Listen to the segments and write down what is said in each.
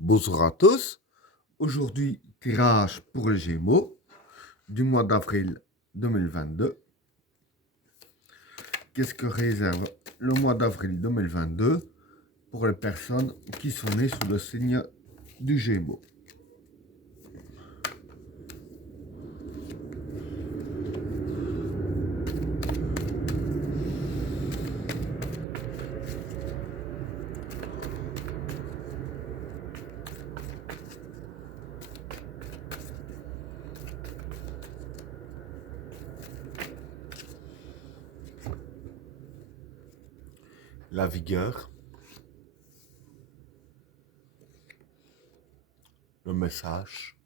Bonjour à tous. Aujourd'hui, tirage pour les Gémeaux du mois d'avril 2022. Qu'est-ce que réserve le mois d'avril 2022 pour les personnes qui sont nées sous le signe du Gémeaux? La vigueur, le message,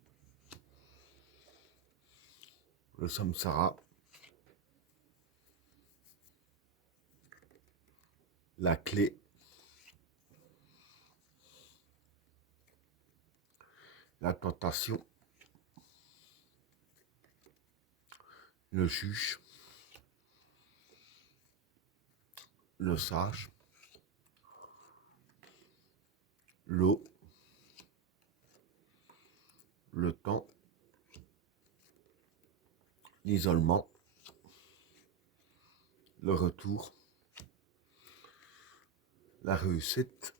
le samsara, la clé, la tentation, le juge, le sage, l'eau, le temps, l'isolement, le retour, la réussite,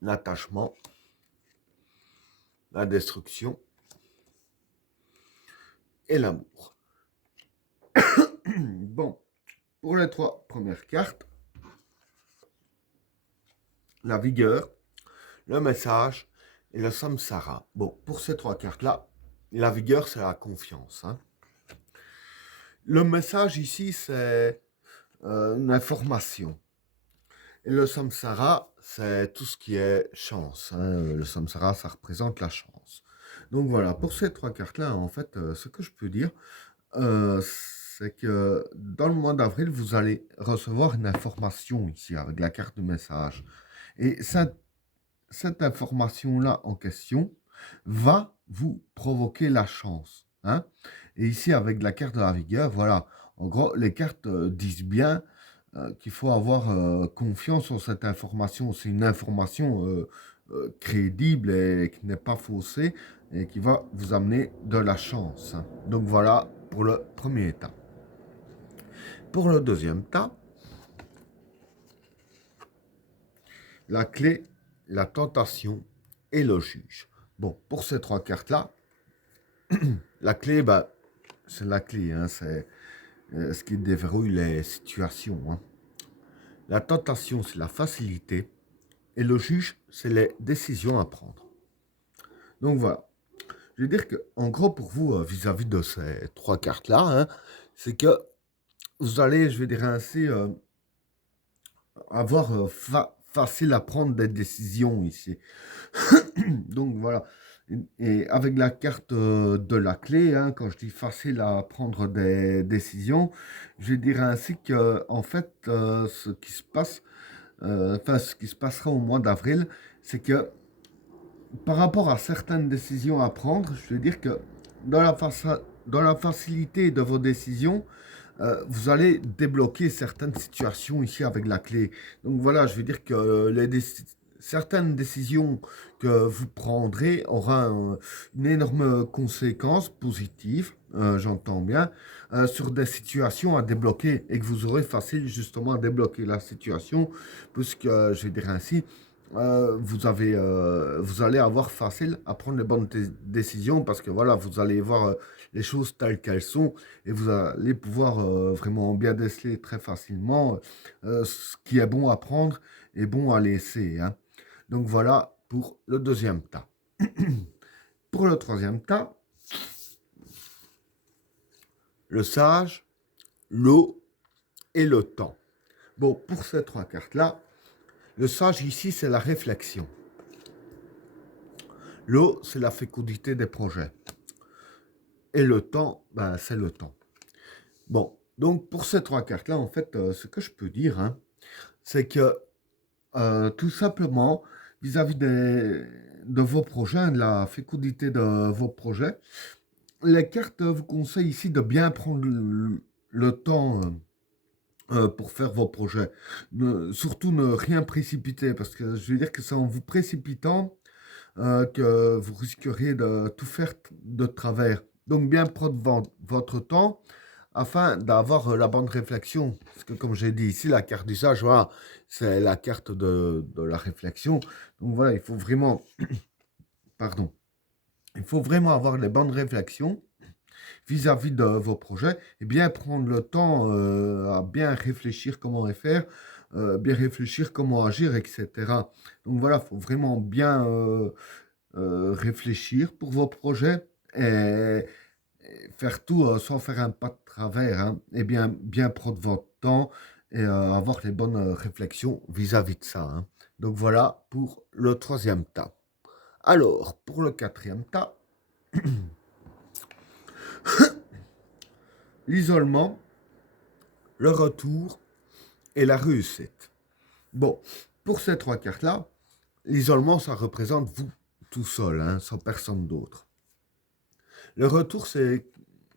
l'attachement, la destruction et l'amour. Bon, pour les trois premières cartes, la vigueur, le message et le samsara. Bon, pour ces trois cartes-là, la vigueur, c'est la confiance. Le message ici, c'est une information. Et le samsara, c'est tout ce qui est chance. Le samsara, ça représente la chance. Donc voilà, pour ces trois cartes-là, en fait, ce que je peux dire, c'est que dans le mois d'avril, vous allez recevoir une information ici avec la carte de message. Et cette information-là en question va vous provoquer la chance. Et ici, avec la carte de la vigueur, voilà, en gros, les cartes disent bien qu'il faut avoir confiance en cette information. C'est une information crédible et qui n'est pas faussée et qui va vous amener de la chance. Donc voilà pour le premier état. Pour le deuxième tas, la clé, la tentation et le juge. Bon, pour ces trois cartes-là, la clé, bah, c'est la clé, c'est ce qui déverrouille les situations. La tentation, c'est la facilité et le juge, c'est les décisions à prendre. Donc voilà. Je veux dire que, en gros, pour vous, vis-à-vis de ces trois cartes-là, c'est que vous allez, je vais dire ainsi, avoir facile à prendre des décisions ici. Donc voilà. Et avec la carte de la clé, quand je dis facile à prendre des décisions, je dirais ainsi que, en fait, ce qui se passe, ce qui se passera au mois d'avril, c'est que par rapport à certaines décisions à prendre, je veux dire que dans la facilité de vos décisions, vous allez débloquer certaines situations ici avec la clé. Donc voilà, je veux dire que certaines décisions que vous prendrez auront une énorme conséquence positive, j'entends bien, sur des situations à débloquer et que vous aurez facile justement à débloquer la situation, puisque, je vais dire ainsi, vous allez avoir facile à prendre les bonnes décisions parce que voilà, vous allez voir les choses telles qu'elles sont et vous allez pouvoir vraiment bien déceler très facilement ce qui est bon à prendre et bon à laisser. Donc voilà pour le deuxième tas. Pour le troisième tas, le sage, l'eau et le temps. Bon, pour ces trois cartes-là, le sage ici, c'est la réflexion. L'eau, c'est la fécondité des projets. Et le temps, ben, c'est le temps. Bon, donc pour ces trois cartes-là, en fait, ce que je peux dire, c'est que tout simplement, vis-à-vis de vos projets, de la fécondité de vos projets, les cartes vous conseillent ici de bien prendre le temps pour faire vos projets. Surtout ne rien précipiter, parce que je veux dire que c'est en vous précipitant que vous risqueriez de tout faire de travers. Donc bien prendre votre temps afin d'avoir la bonne réflexion. Parce que comme j'ai dit ici, la carte du sage, voilà, c'est la carte de la réflexion. Donc voilà, il faut vraiment, pardon, il faut vraiment avoir les bonnes réflexions vis-à-vis de vos projets et bien prendre le temps à bien réfléchir comment les faire, bien réfléchir comment agir, etc. Donc voilà, il faut vraiment bien réfléchir pour vos projets et faire tout sans faire un pas de travers, hein, et bien prendre votre temps et avoir les bonnes réflexions vis-à-vis de ça, hein. Donc voilà pour le troisième tas. Alors, pour le quatrième tas, l'isolement, le retour et la réussite. Bon, pour ces trois cartes-là, l'isolement, ça représente vous tout seul, hein, sans personne d'autre. Le retour, c'est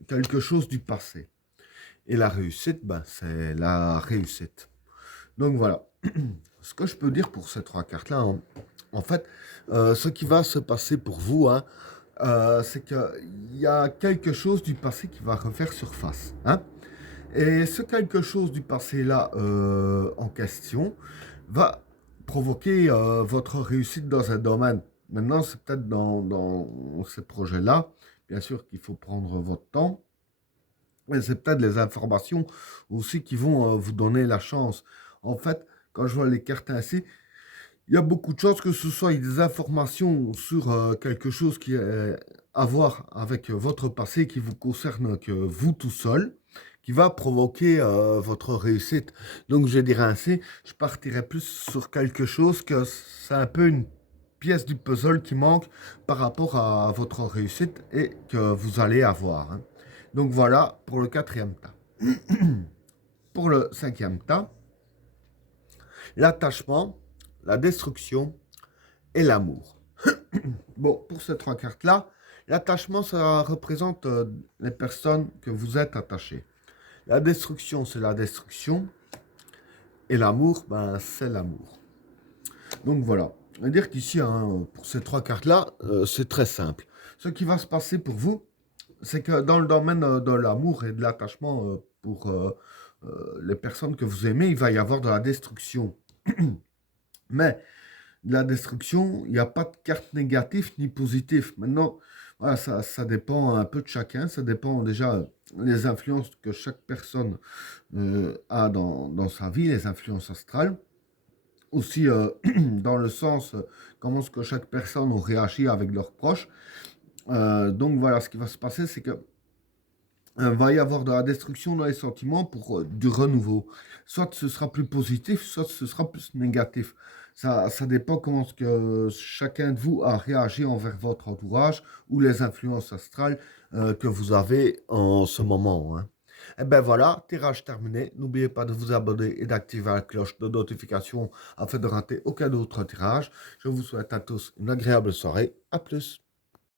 quelque chose du passé. Et la réussite, ben, c'est la réussite. Donc voilà. Ce que je peux dire pour ces trois cartes-là, hein, en fait, ce qui va se passer pour vous, hein, c'est qu'il y a quelque chose du passé qui va refaire surface, hein. Et ce quelque chose du passé-là en question va provoquer votre réussite dans un domaine. Maintenant, c'est peut-être dans ces projets-là, bien sûr qu'il faut prendre votre temps, mais c'est peut-être les informations aussi qui vont vous donner la chance. En fait, quand je vois les cartes ainsi, il y a beaucoup de chances que ce soit des informations sur quelque chose qui a à voir avec votre passé, qui vous concerne que vous tout seul, qui va provoquer votre réussite. Donc je dirais ainsi, je partirais plus sur quelque chose que c'est un peu une pièce du puzzle qui manque par rapport à votre réussite et que vous allez avoir, hein. Donc voilà pour le quatrième tas. Pour le cinquième tas, l'attachement, la destruction et l'amour. Bon, pour ces trois cartes-là, l'attachement, ça représente les personnes que vous êtes attachées. La destruction, c'est la destruction. Et l'amour, ben, c'est l'amour. Donc voilà. On va dire qu'ici, hein, pour ces trois cartes-là, c'est très simple. Ce qui va se passer pour vous, c'est que dans le domaine de l'amour et de l'attachement pour les personnes que vous aimez, il va y avoir de la destruction. Mais de la destruction, il n'y a pas de carte négative ni positive. Maintenant, voilà, ça dépend un peu de chacun. Ça dépend déjà des influences que chaque personne a dans sa vie, les influences astrales. Aussi, dans le sens, comment est-ce que chaque personne a réagi avec leurs proches. Donc voilà, ce qui va se passer, c'est que va y avoir de la destruction dans les sentiments pour du renouveau. Soit ce sera plus positif, soit ce sera plus négatif. Ça dépend comment ce que chacun de vous a réagi envers votre entourage ou les influences astrales que vous avez en ce moment, hein. Et ben voilà, tirage terminé. N'oubliez pas de vous abonner et d'activer la cloche de notification afin de rater aucun autre tirage. Je vous souhaite à tous une agréable soirée. À plus.